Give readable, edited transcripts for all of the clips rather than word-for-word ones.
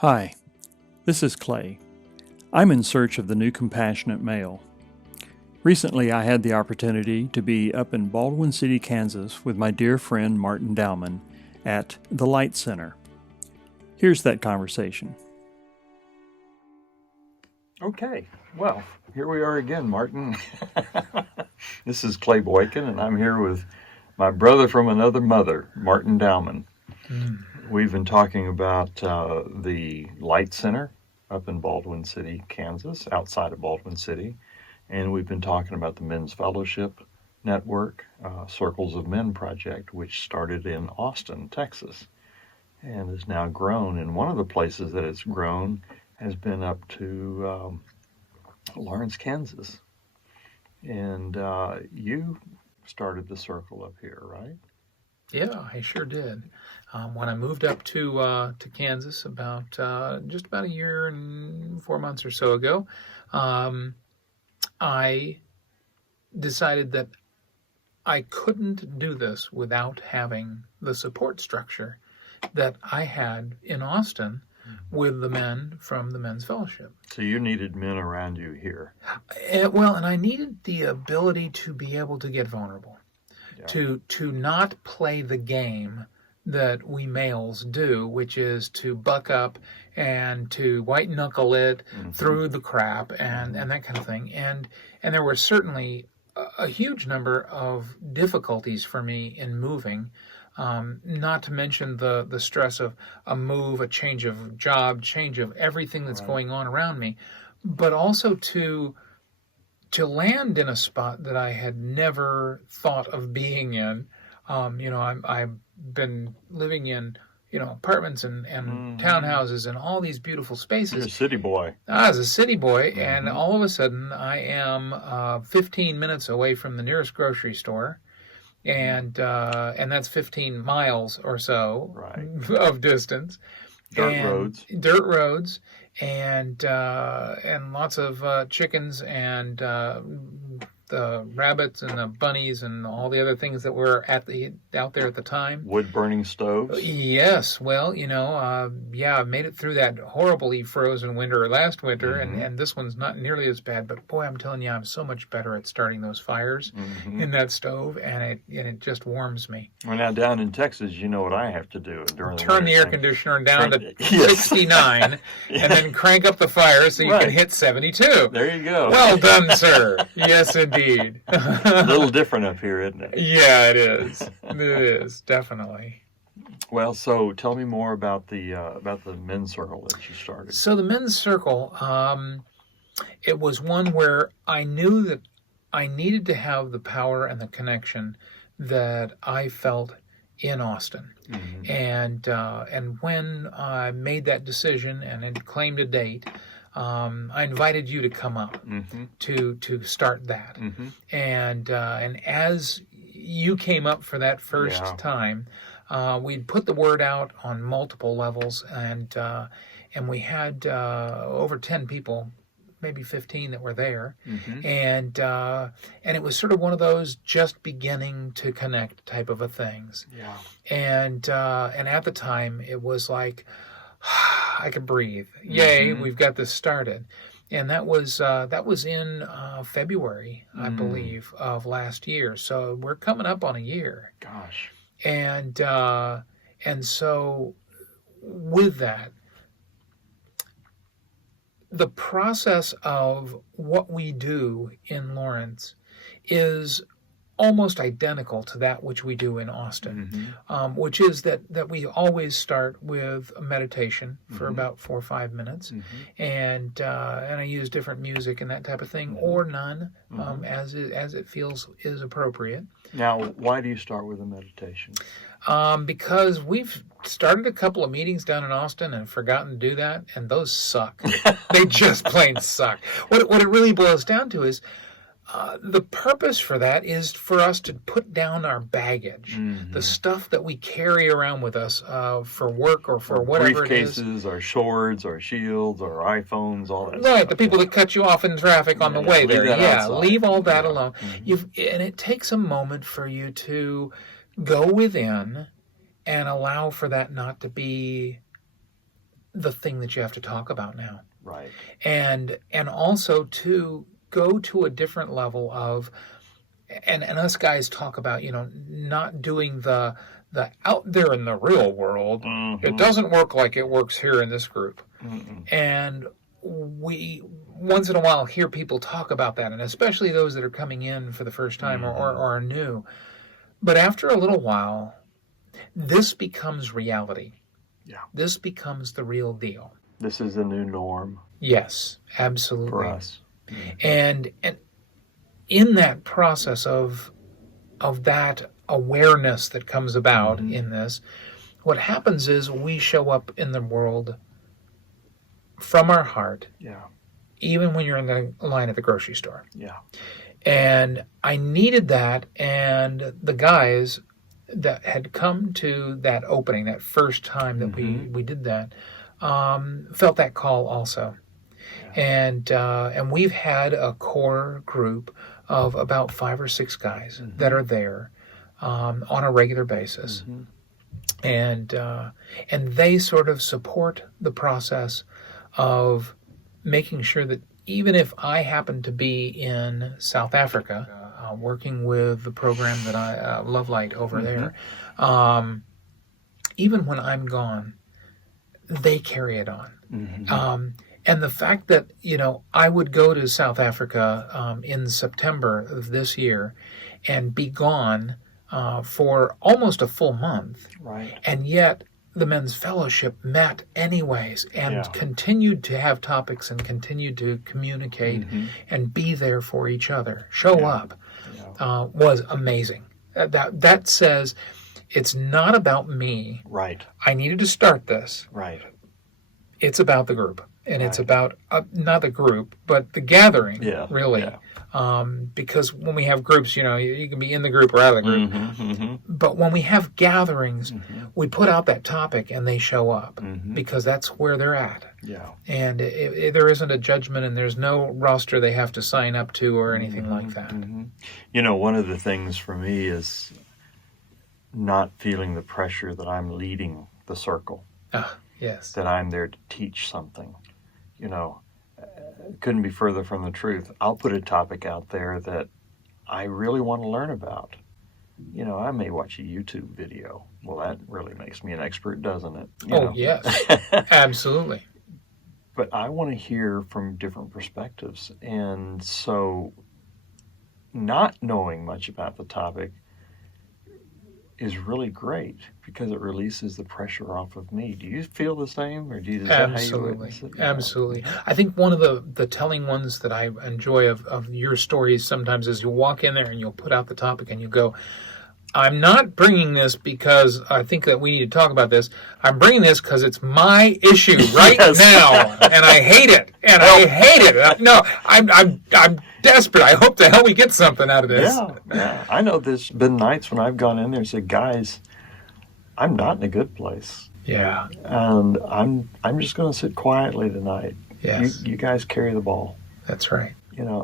Hi, this is Clay. I'm in search of the new compassionate male. Recently, I had the opportunity to be up in Baldwin City, Kansas with my dear friend Martin Dowman at the Light Center. Here's that conversation. Okay, well, here we are again, Martin. This is Clay Boykin, and I'm here with my brother from another mother, Martin Dowman. We've been talking about the Light Center up in Baldwin City, Kansas, outside of Baldwin City. And we've been talking about the Men's Fellowship Network, Circles of Men Project, which started in Austin, Texas, and has now grown. And one of the places that it's grown has been up to Lawrence, Kansas. And you started the circle up here, right? Yeah, I sure did. When I moved up to Kansas about just about a year and 4 months or so ago, I decided that I couldn't do this without having the support structure that I had in Austin with the men from the Men's Fellowship. So you needed men around you here. And I needed the ability to be able to get vulnerable, to not play the game that we males do, which is to buck up and to white knuckle it through the crap and that kind of thing. And there were certainly a huge number of difficulties for me in moving, not to mention the stress of a move, a change of job, change of everything that's going on around me, but also to land in a spot that I had never thought of being in. I've been living in, apartments and townhouses and all these beautiful spaces. You're a city boy. I was a city boy, and all of a sudden I am 15 minutes away from the nearest grocery store, and that's 15 miles or so of distance. Dirt roads, and lots of chickens and the rabbits and the bunnies and all the other things that were out there at the time. Wood burning stoves. Yes, well, I made it through that horribly frozen winter last winter, and this one's not nearly as bad. But boy, I'm telling you, I'm so much better at starting those fires in that stove, and it just warms me. Well, now down in Texas, you know what I have to do during turn the air conditioner down to 69, and then crank up the fire so you can hit 72. There you go. Well done, sir. Yes, indeed. A little different up here, isn't it? Yeah, it is. It is, definitely. Well, so tell me more about the men's circle that you started. So the men's circle, it was one where I knew that I needed to have the power and the connection that I felt in Austin. And when I made that decision and had claimed a date, I invited you to come up to start that, and as you came up for that first time, we'd put the word out on multiple levels, and we had over 10 people, maybe 15 that were there, and it was sort of one of those just beginning to connect type of a things, and at the time it was like, I could breathe. Yay, we've got this started. And that was in February, I believe, of last year. So we're coming up on a year. Gosh. And so with that, the process of what we do in Lawrence is almost identical to that which we do in Austin, which is that we always start with a meditation for about 4 or 5 minutes, and I use different music and that type of thing, or none, as it feels is appropriate. Now, why do you start with a meditation? Because we've started a couple of meetings down in Austin and forgotten to do that, and those suck. They just plain suck. What it really boils down to is, the purpose for that is for us to put down our baggage, the stuff that we carry around with us for work or for whatever it is. Briefcases, our swords, our shields, our iPhones, all that Right, stuff. the people that cut you off in traffic on the way there. Leave all that alone. And it takes a moment for you to go within and allow for that not to be the thing that you have to talk about now. Right. And also to go to a different level of, and us guys talk about, not doing the out there in the real world. Mm-hmm. It doesn't work like it works here in this group. Mm-mm. And we once in a while hear people talk about that, and especially those that are coming in for the first time or are new. But after a little while, this becomes reality. Yeah. This becomes the real deal. This is the new norm. Yes, absolutely. For us. Mm-hmm. And in that process of that awareness that comes about in this, what happens is we show up in the world from our heart. Yeah. Even when you're in the line at the grocery store. Yeah. And I needed that, and the guys that had come to that opening, that first time that we did that, felt that call also. Yeah. And we've had a core group of about 5 or 6 guys that are there on a regular basis. And they sort of support the process of making sure that even if I happen to be in South Africa, working with the program that I Love Light over there, even when I'm gone, they carry it on. And the fact that, I would go to South Africa in September of this year and be gone for almost a full month. Right. And yet the men's fellowship met anyways and continued to have topics and continued to communicate and be there for each other, show up, was amazing. That says it's not about me. Right. I needed to start this. Right. It's about the group. And it's about, not the group, but the gathering, really. Yeah. Because when we have groups, you can be in the group or out of the group. But when we have gatherings, we put out that topic and they show up because that's where they're at. Yeah. And there isn't a judgment and there's no roster they have to sign up to or anything like that. One of the things for me is not feeling the pressure that I'm leading the circle. Yes. That I'm there to teach something. Couldn't be further from the truth. I'll put a topic out there that I really want to learn about. I may watch a YouTube video. Well, that really makes me an expert, doesn't it? Yes. Absolutely. But I want to hear from different perspectives. And so not knowing much about the topic is really great because it releases the pressure off of me. Do you feel the same, or is that how you witness it? Absolutely. I think one of the telling ones that I enjoy of your stories sometimes is you'll walk in there and you'll put out the topic and you go, I'm not bringing this because I think that we need to talk about this. I'm bringing this because it's my issue right now, and I hate it. And I hate it. No, I'm desperate. I hope the hell we get something out of this. Yeah. I know there's been nights when I've gone in there and said, guys, I'm not in a good place. Yeah. And I'm just going to sit quietly tonight. Yes. You guys carry the ball. That's right.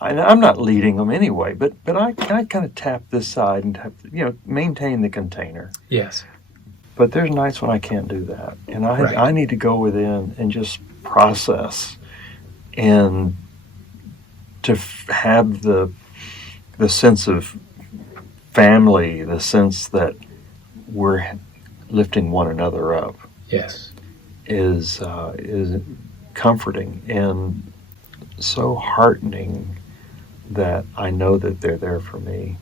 I'm not leading them anyway, but I kind of tap this side and maintain the container. Yes. But there's nights when I can't do that, and I need to go within and just process, and to have the sense of family, the sense that we're lifting one another up. Yes. Is comforting and so heartening that I know that they're there for me.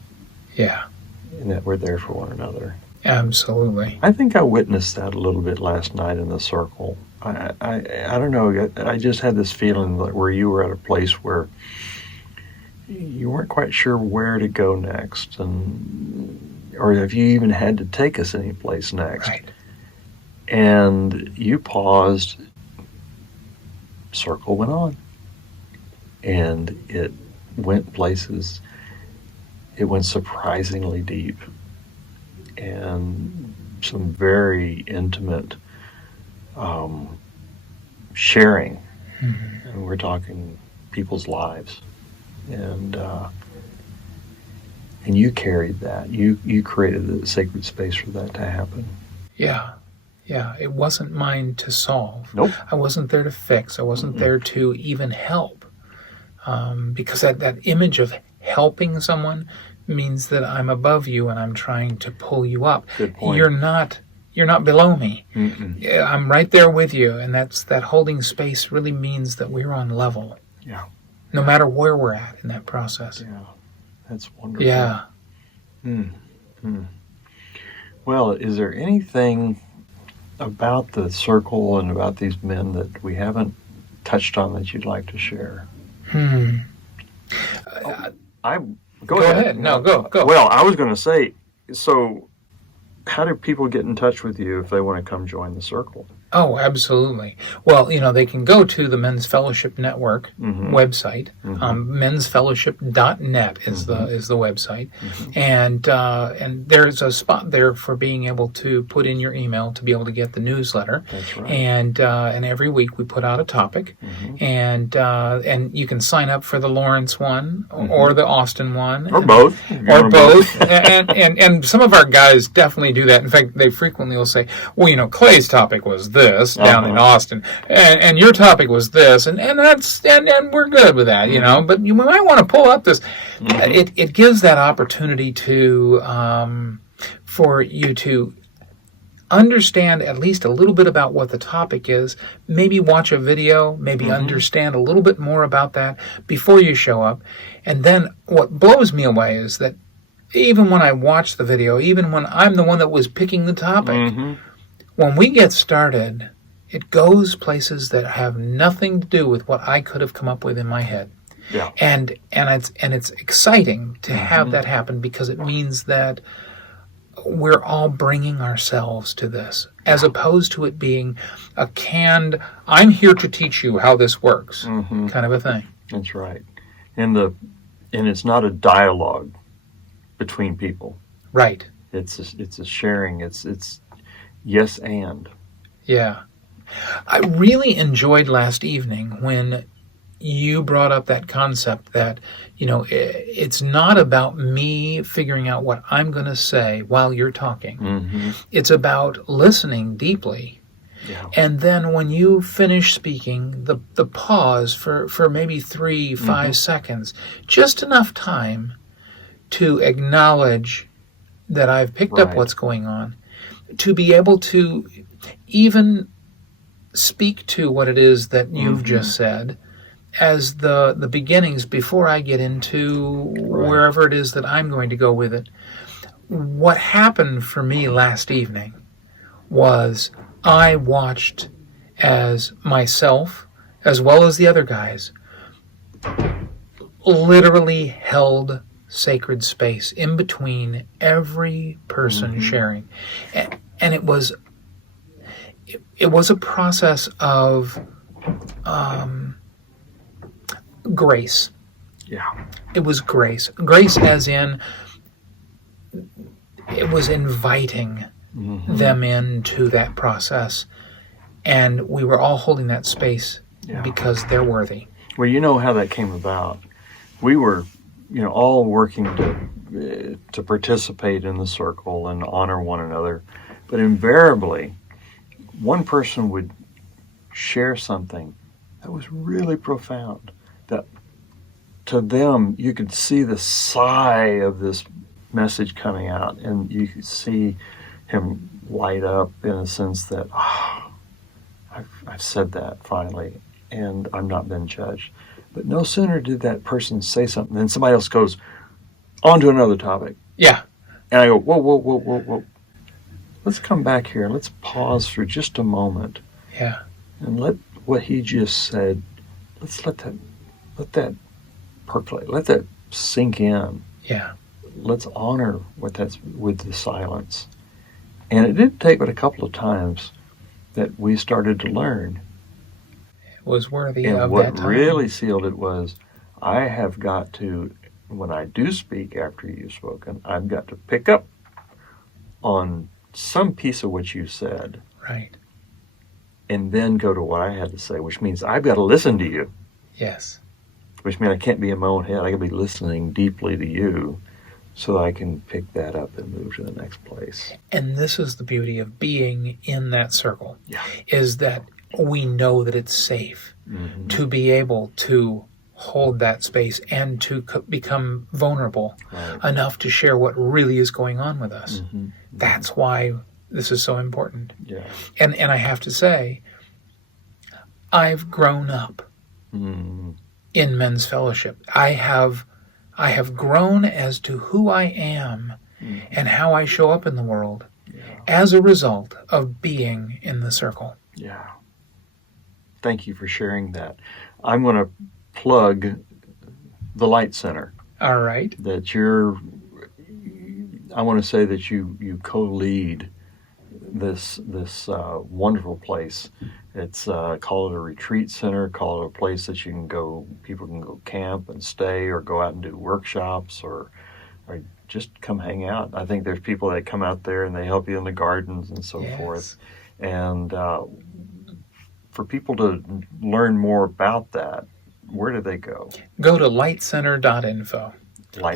Yeah. And that we're there for one another. Absolutely. I think I witnessed that a little bit last night in the circle. I don't know. I just had this feeling that where you were at a place where you weren't quite sure where to go next, or if you even had to take us any place next. Right. And you paused. Circle went on. And it went places. It went surprisingly deep. And some very intimate sharing. And we're talking people's lives. And you carried that. You created the sacred space for that to happen. Yeah. Yeah, it wasn't mine to solve. Nope. I wasn't there to fix. I wasn't there to even help. Because that image of helping someone means that I'm above you and I'm trying to pull you up. Good point. You're not below me. Mm-mm. I'm right there with you, and that holding space really means that we're on level. Yeah. No matter where we're at in that process. Yeah. That's wonderful. Yeah. Well, is there anything about the circle and about these men that we haven't touched on that you'd like to share? Go ahead. No, go. Well, I was going to say, so how do people get in touch with you if they want to come join the circle? Oh, absolutely. Well, they can go to the Men's Fellowship Network website. Mensfellowship.net is the website, and there's a spot there for being able to put in your email to be able to get the newsletter. That's right. And every week we put out a topic, and you can sign up for the Lawrence one or the Austin one, or both, and some of our guys definitely do that. In fact, they frequently will say, "Well, Clay's topic was this down in Austin, and your topic was this, and we're good with that, But you might want to pull up this. It gives that opportunity to for you to understand at least a little bit about what the topic is. Maybe watch a video. Maybe understand a little bit more about that before you show up. And then what blows me away is that even when I watch the video, even when I'm the one that was picking the topic. When we get started, it goes places that have nothing to do with what I could have come up with in my head. Yeah. And it's exciting to have that happen because it means that we're all bringing ourselves to this, as opposed to it being a canned, I'm here to teach you how this works kind of a thing. That's right. And it's not a dialogue between people. Right. It's a sharing. It's yes and. Yeah. I really enjoyed last evening when you brought up that concept that, it's not about me figuring out what I'm going to say while you're talking. It's about listening deeply. Yeah. And then when you finish speaking, the pause for maybe 3-5 seconds, just enough time to acknowledge that I've picked up what's going on, to be able to even speak to what it is that you've just said as the beginnings before I get into wherever it is that I'm going to go with it. What happened for me last evening was I watched as myself, as well as the other guys, literally held sacred space in between every person sharing. And it was a process of grace. Yeah. It was grace. Grace as in it was inviting them into that process. And we were all holding that space because they're worthy. Well, you know how that came about. We were, all working to participate in the circle and honor one another. But invariably, one person would share something that was really profound, that to them you could see the sigh of this message coming out, and you could see him light up in a sense that, I've said that finally, and I'm not been judged. But no sooner did that person say something than somebody else goes on to another topic. Yeah. And I go, whoa. Let's come back here. Let's pause for just a moment. Yeah. And let what he just said, let's let that percolate. Let that sink in. Yeah. Let's honor what that's with the silence. And it did take but a couple of times that we started to learn. It was worthy and of what that time. really sealed it was, I have got to, when I do speak after you've spoken, I've got to pick up on some piece of what you said. Right. And then go to what I had to say, which means I've got to listen to you. Yes. Which means I can't be in my own head. I got to be listening deeply to you so that I can pick that up and move to the next place. And this is the beauty of being in that circle, Yeah. is that we know that it's safe Mm-hmm. to be able to hold that space and to become vulnerable Right. enough to share what really is going on with us. Mm-hmm. That's why this is so important. Yeah. And I have to say, I've grown up Mm-hmm. in men's fellowship. I have grown as to who I am and how I show up in the world as a result of being in the circle. Yeah. Thank you for sharing that. I'm going to plug the Light Center. All right. I want to say that you co-lead this wonderful place. It's call it a retreat center, call it a place that people can go camp and stay, or go out and do workshops, or just come hang out. I think there's people that come out there and they help you in the gardens and so forth. And for people to learn more about that, where do they go? Go to lightcenter.info.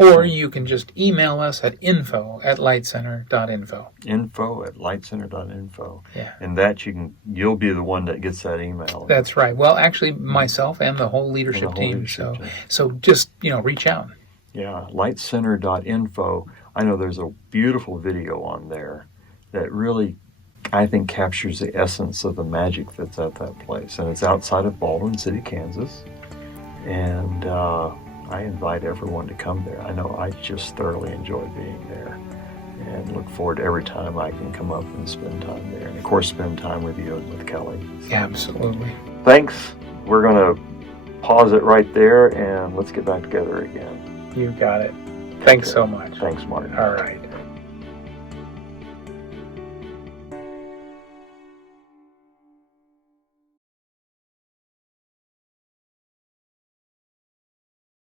Or you can just email us at info@lightcenter.info. info@lightcenter.info. Yeah. And that you'll be the one that gets that email. That's right. Well, actually, myself and the whole leadership team. So just, reach out. Yeah, lightcenter.info. I know there's a beautiful video on there that really, I think, captures the essence of the magic that's at that place. And it's outside of Baldwin City, Kansas. And I invite everyone to come there. I know I just thoroughly enjoy being there and look forward to every time I can come up and spend time there. And of course, spend time with you and with Kelly. Absolutely. Thanks. We're going to pause it right there and let's get back together again. You got it. Thanks so much. Thanks, Martin. All right.